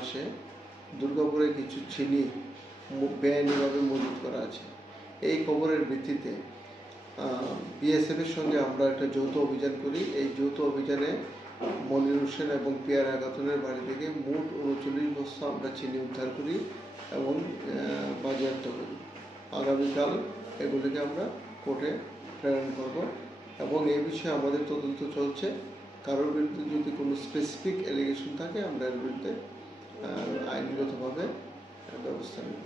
মাসে দুর্গাপুরে কিছু চিনি বেআইনিভাবে মজুত করা আছে। এই খবরের ভিত্তিতে বিএসএফের সঙ্গে আমরা একটা যৌথ অভিযান করি। এই যৌথ অভিযানে মনির হোসেন এবং পিয়ারা খাতুনের বাড়ি থেকে মোট 39 বস্তা আমরা চিনি উদ্ধার করি এবং বাজেয়াপ্ত করি। আগামীকাল এগুলিকে আমরা কোর্টে প্রেরণ করব এবং এই বিষয়ে আমাদের তদন্ত চলছে। কারোর বিরুদ্ধে যদি কোনো স্পেসিফিক অ্যালিগেশন থাকে আমরা এর বিরুদ্ধে আইনগতভাবে ব্যবস্থা নেব।